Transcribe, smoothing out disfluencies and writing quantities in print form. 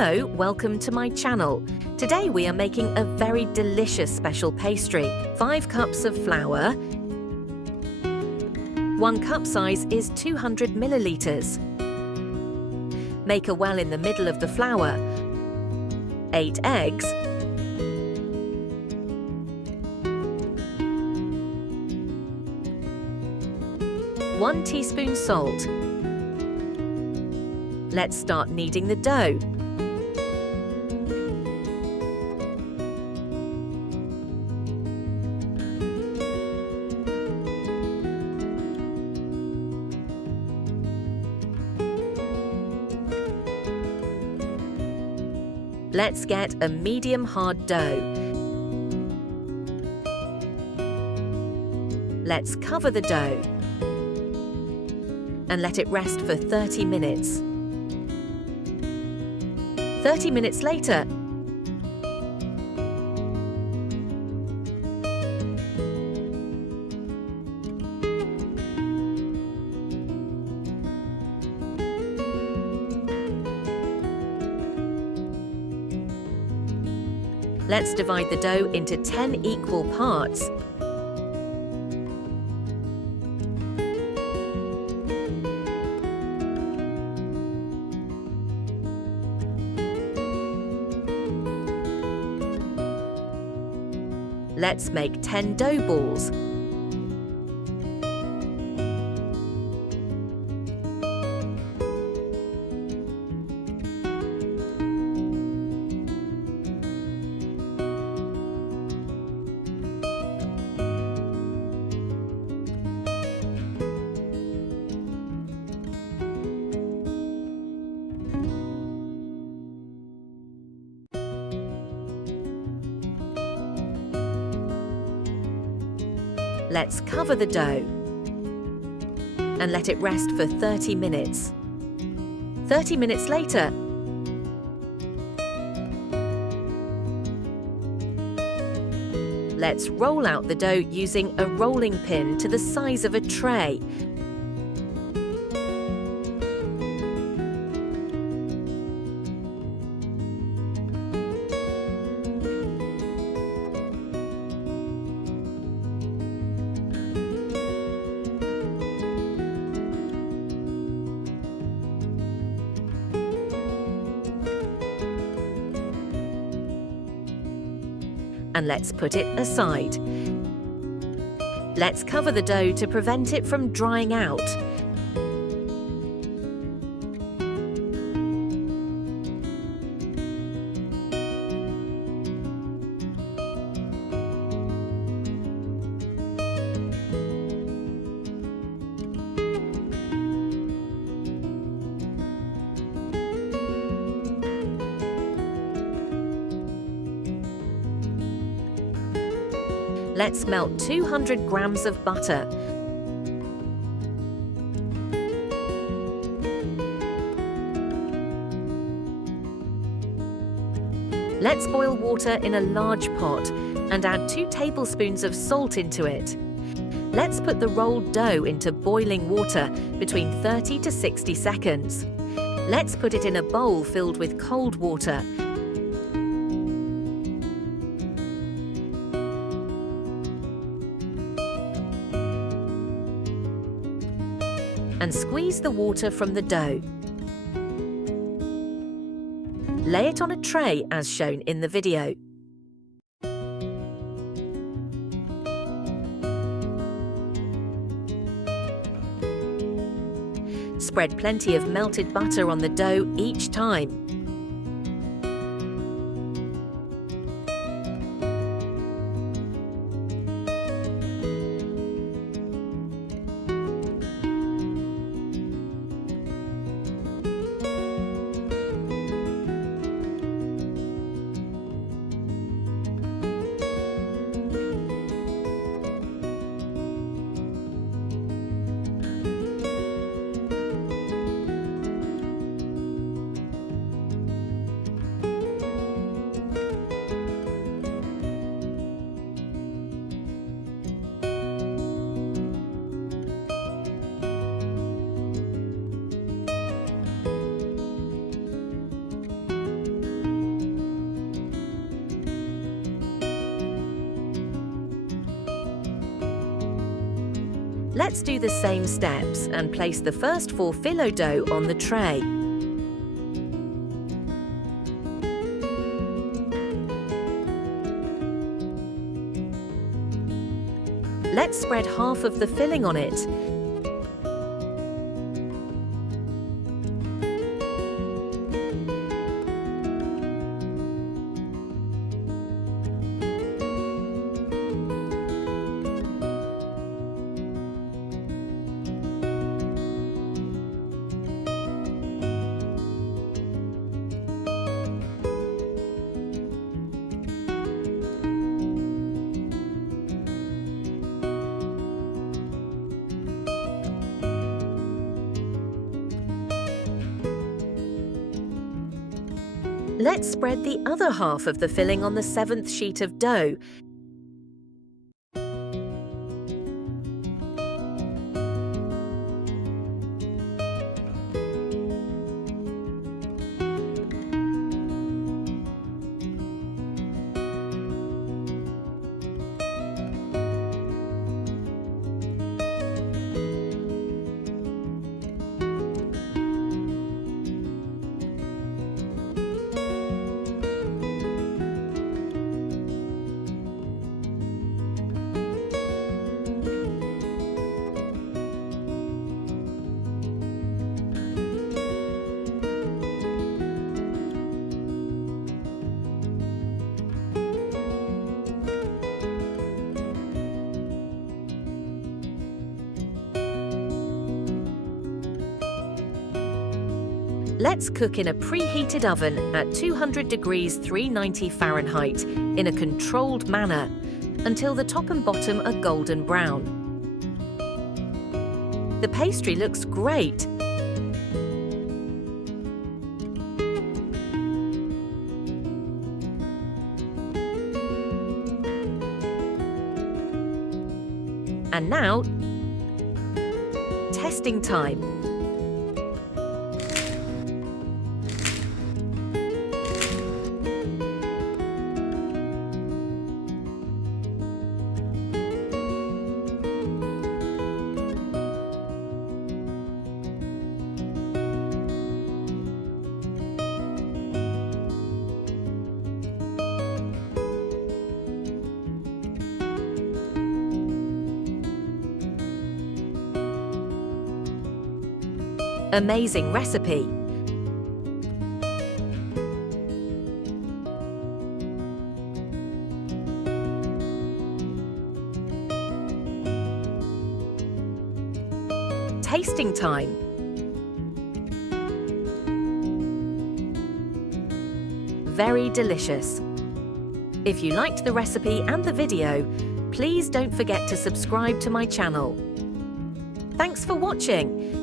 Hello, welcome to my channel. Today we are making a very delicious special pastry. 5 cups of flour. 1 cup size is 200 milliliters. Make a well in the middle of the flour. 8 eggs. 1 teaspoon salt. Let's start kneading the dough. Let's get a medium hard dough. Let's cover the dough and let it rest for 30 minutes. 30 minutes later, let's divide the dough into 10 equal parts. Let's make 10 dough balls. Let's cover the dough and let it rest for 30 minutes. 30 minutes later, let's roll out the dough using a rolling pin to the size of a tray. And let's put it aside. Let's cover the dough to prevent it from drying out. Let's melt 200 grams of butter. Let's boil water in a large pot and add 2 tablespoons of salt into it. Let's put the rolled dough into boiling water between 30 to 60 seconds. Let's put it in a bowl filled with cold water. And squeeze the water from the dough. Lay it on a tray as shown in the video. Spread plenty of melted butter on the dough each time. Let's do the same steps and place the first 4 phyllo dough on the tray. Let's spread half of the filling on it. Let's spread the other half of the filling on the 7th sheet of dough. Let's cook in a preheated oven at 200 degrees 390 Fahrenheit in a controlled manner until the top and bottom are golden brown. The pastry looks great. And now, testing time. Amazing recipe! Tasting time! Very delicious! If you liked the recipe and the video, please don't forget to subscribe to my channel. Thanks for watching!